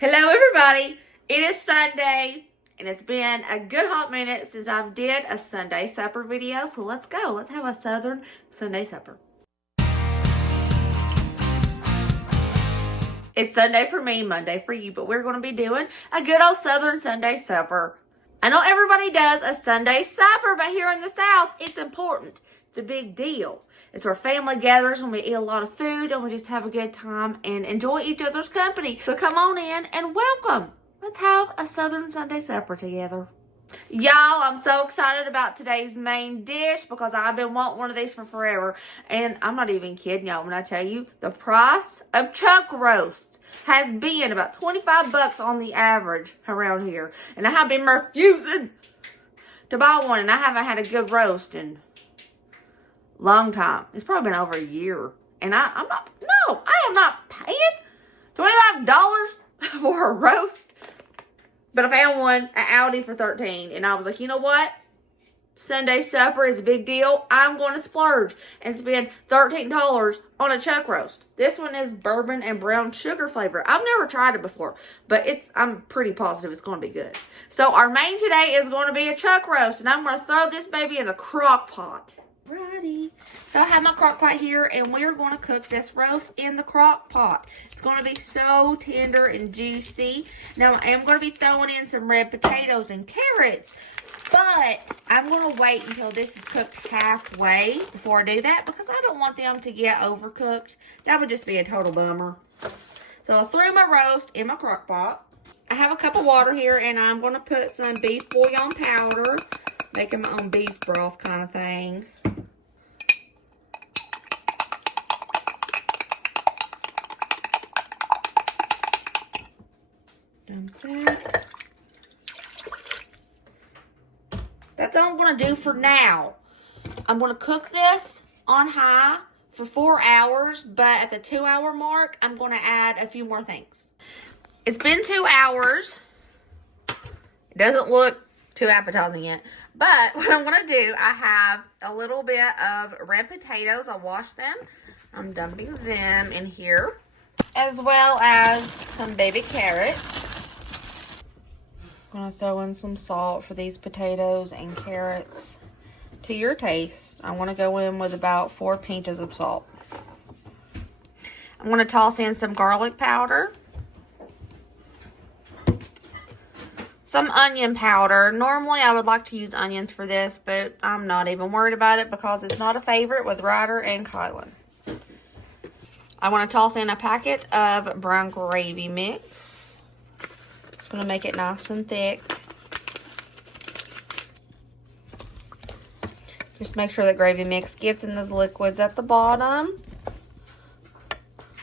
Hello everybody, it is Sunday and it's been a good hot minute since I did a Sunday supper video, so let's go. Let's have a Southern Sunday supper. It's Sunday for me, Monday for you, but we're going to be doing a good old Southern Sunday supper. I know everybody does a Sunday supper, but here in the South, it's important. It's a big deal. It's where family gathers and we eat a lot of food and we just have a good time and enjoy each other's company. So come on in and welcome. Let's have a Southern Sunday supper together. Y'all, I'm so excited about today's main dish because I've been wanting one of these for forever. And I'm not even kidding y'all when I tell you the price of chuck roast has been about 25 bucks on the average around here. And I have been refusing to buy one, and I haven't had a good roast in long time. It's probably been over a year. And I am not paying $25 for a roast. But I found one at Aldi for $13. And I was like, you know what? Sunday supper is a big deal. I'm going to splurge and spend $13 on a chuck roast. This one is bourbon and brown sugar flavor. I've never tried it before, but I'm pretty positive it's going to be good. So our main today is going to be a chuck roast, and I'm going to throw this baby in the crock pot. Righty. So I have my crock pot here, and we're going to cook this roast in the crock pot. It's going to be so tender and juicy. Now I am going to be throwing in some red potatoes and carrots, but I'm going to wait until this is cooked halfway before I do that because I don't want them to get overcooked. That would just be a total bummer. So I threw my roast in my crock pot. I have a cup of water here, and I'm going to put some beef bouillon powder, making my own beef broth kind of thing. Dump that. That's all I'm going to do for now. I'm going to cook this on high for 4 hours, but at the 2-hour mark, I'm going to add a few more things. It's been 2 hours. It doesn't look too appetizing yet, but what I'm going to do, I have a little bit of red potatoes. I washed them. I'm dumping them in here, as well as some baby carrots. I'm going to throw in some salt for these potatoes and carrots to your taste. I want to go in with about 4 pinches of salt. I'm going to toss in some garlic powder, some onion powder. Normally I would like to use onions for this, but I'm not even worried about it because it's not a favorite with Ryder and Kylan. I want to toss in a packet of brown gravy mix. Going to make it nice and thick. Just make sure the gravy mix gets in those liquids at the bottom,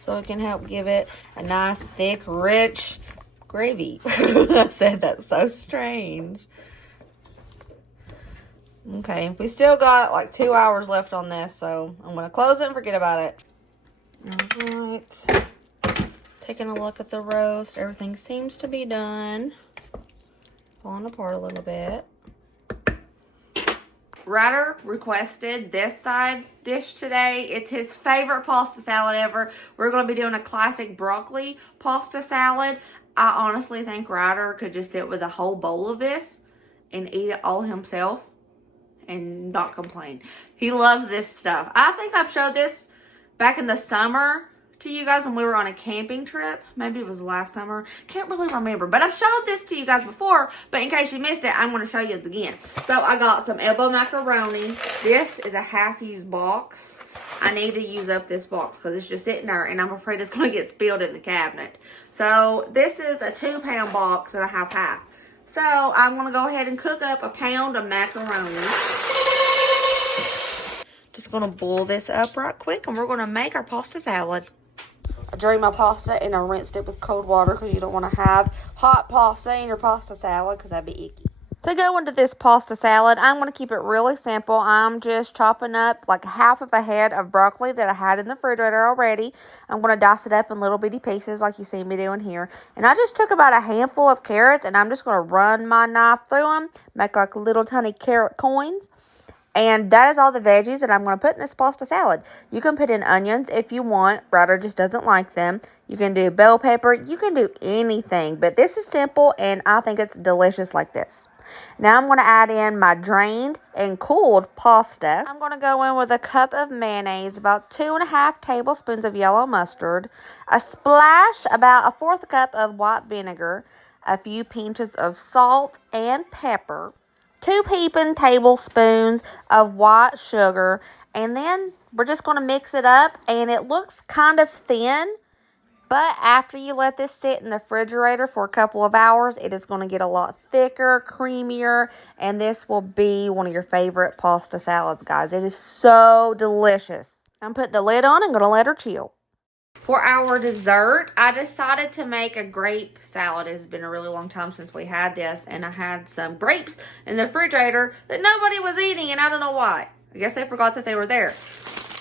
so it can help give it a nice, thick, rich gravy. I said that's so strange. Okay, we still got like 2 hours left on this, so I'm going to close it and forget about it. All right. Taking a look at the roast. Everything seems to be done. Falling apart a little bit. Ryder requested this side dish today. It's his favorite pasta salad ever. We're going to be doing a classic broccoli pasta salad. I honestly think Ryder could just sit with a whole bowl of this and eat it all himself and not complain. He loves this stuff. I think I've showed this back in the summer to you guys when we were on a camping trip. Maybe it was last summer. Can't really remember. But I've showed this to you guys before. But in case you missed it, I'm going to show you this again. So I got some elbow macaroni. This is a half-used box. I need to use up this box because it's just sitting there and I'm afraid it's going to get spilled in the cabinet. So this is a 2-pound box and I have half. So I'm going to go ahead and cook up a pound of macaroni. Just going to boil this up right quick and we're going to make our pasta salad. I drained my pasta and I rinsed it with cold water because you don't want to have hot pasta in your pasta salad because that'd be icky. To go into this pasta salad, I'm going to keep it really simple. I'm just chopping up like half of a head of broccoli that I had in the refrigerator already. I'm going to dice it up in little bitty pieces like you see me doing here. And I just took about a handful of carrots and I'm just going to run my knife through them, make like little tiny carrot coins. And that is all the veggies that I'm going to put in this pasta salad. You can put in onions if you want. Ryder just doesn't like them. You can do bell pepper. You can do anything. But this is simple, and I think it's delicious like this. Now I'm going to add in my drained and cooled pasta. I'm going to go in with a cup of mayonnaise, about 2.5 tablespoons of yellow mustard, a splash, about a 1/4 cup of white vinegar, a few pinches of salt and pepper, 2 heaping tablespoons of white sugar, and then we're just going to mix it up, and it looks kind of thin. But after you let this sit in the refrigerator for a couple of hours, it is going to get a lot thicker, creamier, and this will be one of your favorite pasta salads, guys. It is so delicious. I'm putting the lid on and going to let her chill. For our dessert, I decided to make a grape salad. It's been a really long time since we had this, and I had some grapes in the refrigerator that nobody was eating, and I don't know why. I guess they forgot that they were there.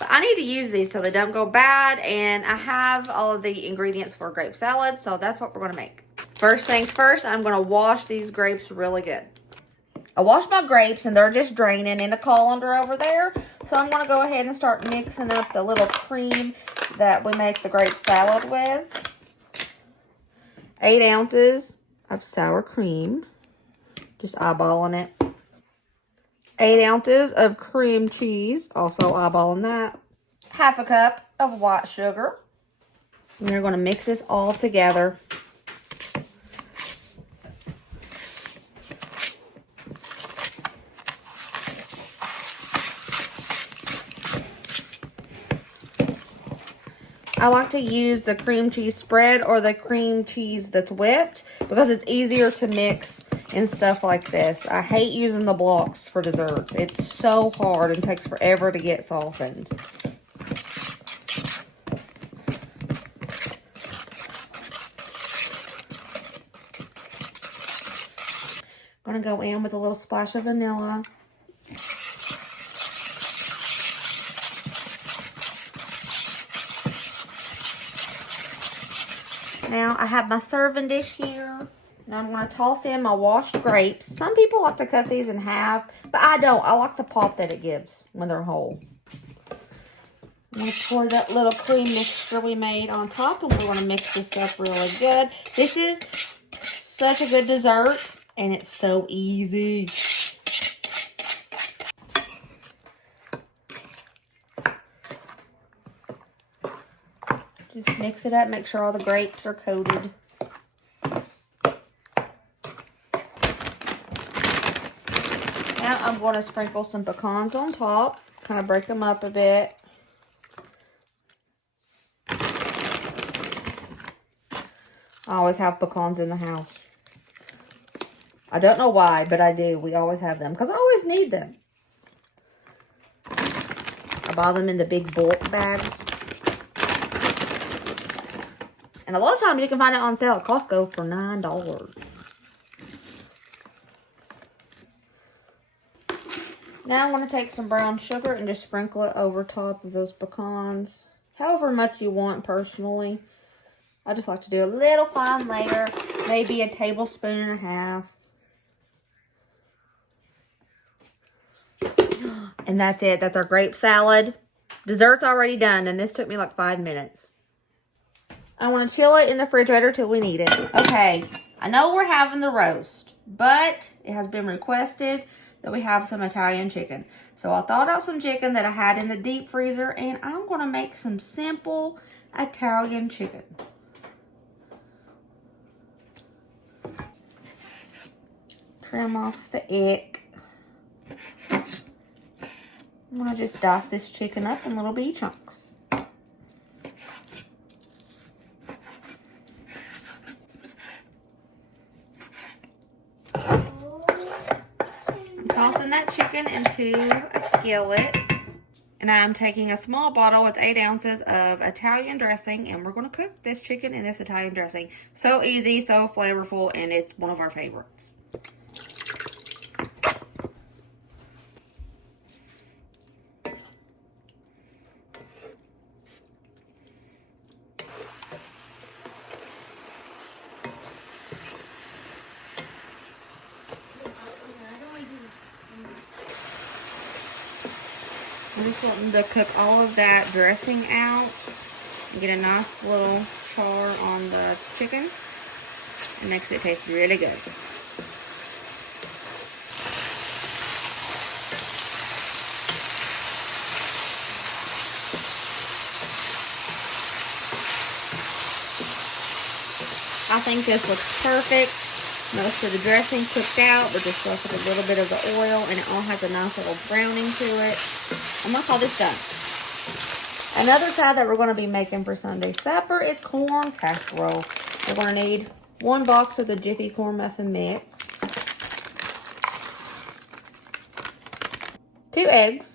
But I need to use these so they don't go bad, and I have all of the ingredients for a grape salad, so that's what we're going to make. First things first, I'm going to wash these grapes really good. I washed my grapes, and they're just draining in a colander over there, so I'm going to go ahead and start mixing up the little cream that we make the grape salad with. 8 ounces of sour cream, just eyeballing it. 8 ounces of cream cheese, also eyeballing that. 1/2 cup of white sugar. And we're going to mix this all together. I like to use the cream cheese spread or the cream cheese that's whipped because it's easier to mix and stuff like this. I hate using the blocks for desserts. It's so hard and takes forever to get softened. I'm going to go in with a little splash of vanilla. Now I have my serving dish here. Now I'm going to toss in my washed grapes. Some people like to cut these in half, but I don't. I like the pop that it gives when they're whole. I'm going to pour that little cream mixture we made on top, and we're going to mix this up really good. This is such a good dessert, and it's so easy. Just mix it up, make sure all the grapes are coated. Now I'm going to sprinkle some pecans on top, kind of break them up a bit. I always have pecans in the house. I don't know why, but I do. We always have them because I always need them. I buy them in the big bulk bags. And a lot of times you can find it on sale at Costco for $9. Now I'm going to take some brown sugar and just sprinkle it over top of those pecans. However much you want personally. I just like to do a little fine layer. Maybe 1.5 tablespoons. And that's it. That's our grape salad. Dessert's already done, and this took me like 5 minutes. I want to chill it in the refrigerator till we need it. Okay, I know we're having the roast, but it has been requested that we have some Italian chicken. So I thawed out some chicken that I had in the deep freezer, and I'm going to make some simple Italian chicken. Trim off the ick. I'm going to just dice this chicken up in little bitty chunks. Tossing that chicken into a skillet, and I'm taking a small bottle. It's 8 ounces of Italian dressing, and we're going to cook this chicken in this Italian dressing. So easy, so flavorful, and it's one of our favorites. I'm just wanting to cook all of that dressing out and get a nice little char on the chicken. It makes it taste really good. I think this looks perfect. Most of the dressing cooked out, but just left with a little bit of the oil, and it all has a nice little browning to it. I'm gonna call this done. Another side that we're going to be making for Sunday supper is corn casserole. We're going to need 1 box of the Jiffy Corn Muffin Mix, 2 eggs,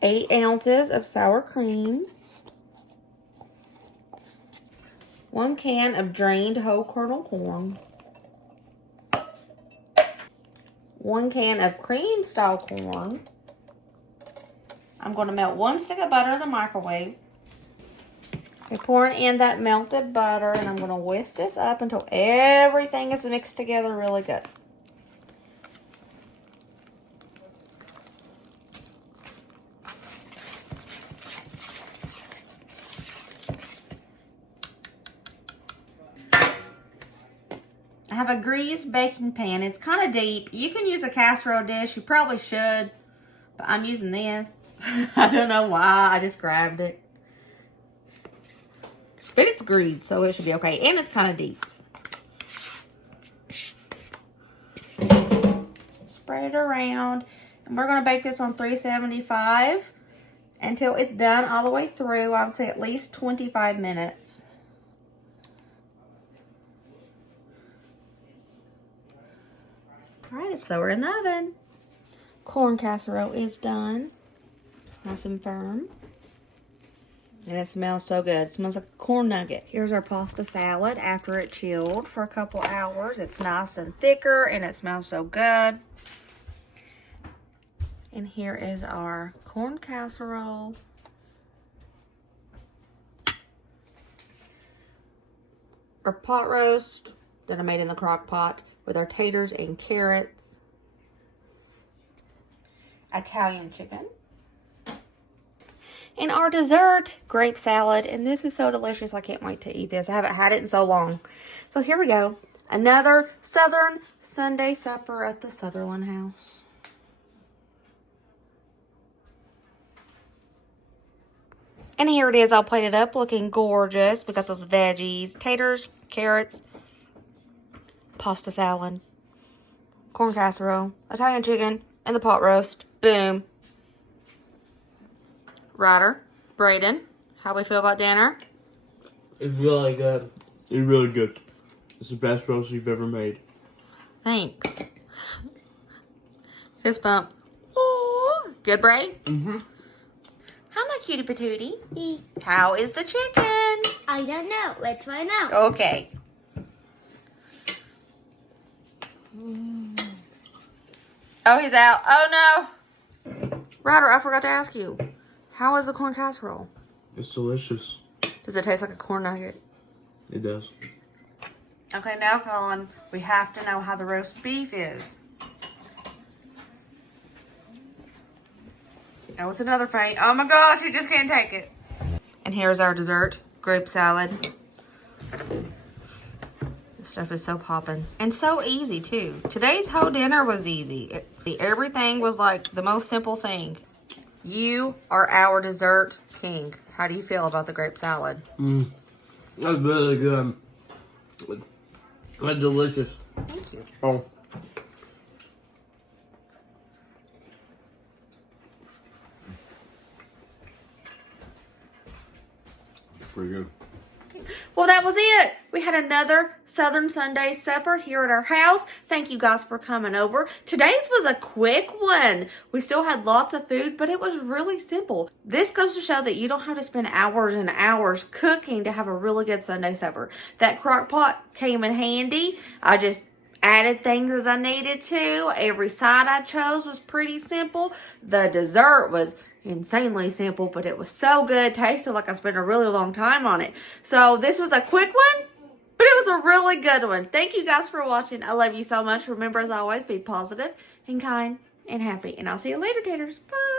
eight ounces of sour cream, 1 can of drained whole kernel corn, 1 can of cream style corn. I'm going to melt 1 stick of butter in the microwave. I'm pouring in that melted butter, and I'm going to whisk this up until everything is mixed together really good. I have a greased baking pan. It's kind of deep. You can use a casserole dish. You probably should, but I'm using this. I don't know why. I just grabbed it. But it's greased, so it should be okay. And it's kind of deep. Spread it around. And we're going to bake this on 375 until it's done all the way through. I would say at least 25 minutes. All right, let's throw her in the oven. Corn casserole is done. It's nice and firm. And it smells so good. It smells like a corn nugget. Here's our pasta salad after it chilled for a couple hours. It's nice and thicker, and it smells so good. And here is our corn casserole. Our pot roast that I made in the crock pot with our taters and carrots. Italian chicken. And our dessert, grape salad. And this is so delicious. I can't wait to eat this. I haven't had it in so long. So here we go. Another Southern Sunday supper at the Sutherland house. And here it is all plated up, looking gorgeous. We got those veggies, taters, carrots, pasta salad, corn casserole, Italian chicken, and the pot roast. Boom. Ryder, Braden, how we feel about dinner? It's really good. It's really good. It's the best roast you've ever made. Thanks. Fist bump. Oh, good, Bray? Mm-hmm. How my cutie patootie? How is the chicken? I don't know. Let's find out. Okay. Oh, he's out. Oh, no. Ryder, I forgot to ask you. How is the corn casserole? It's delicious. Does it taste like a corn nugget? It does. Okay, now, Colin, we have to know how the roast beef is. Oh, it's another faint. Oh, my gosh, you just can't take it. And here's our dessert, grape salad. This stuff is so popping. And so easy, too. Today's whole dinner was easy. Everything was like the most simple thing. You are our dessert king. How do you feel about the grape salad? That's really good. That's delicious. Thank you. Oh. Pretty good. Well, that was it. We had another Southern Sunday supper here at our house. Thank you guys for coming over. Today's was a quick one. We still had lots of food, but it was really simple. This goes to show that you don't have to spend hours and hours cooking to have a really good Sunday supper. That crock pot came in handy. I just added things as I needed to. Every side I chose was pretty simple. The dessert was insanely simple, but it was so good. Tasted like I spent a really long time on it. So this was a quick one, But it was a really good one. Thank you guys for watching. I love you so much. Remember, as always, be positive and kind and happy. And I'll see you later, taters. Bye.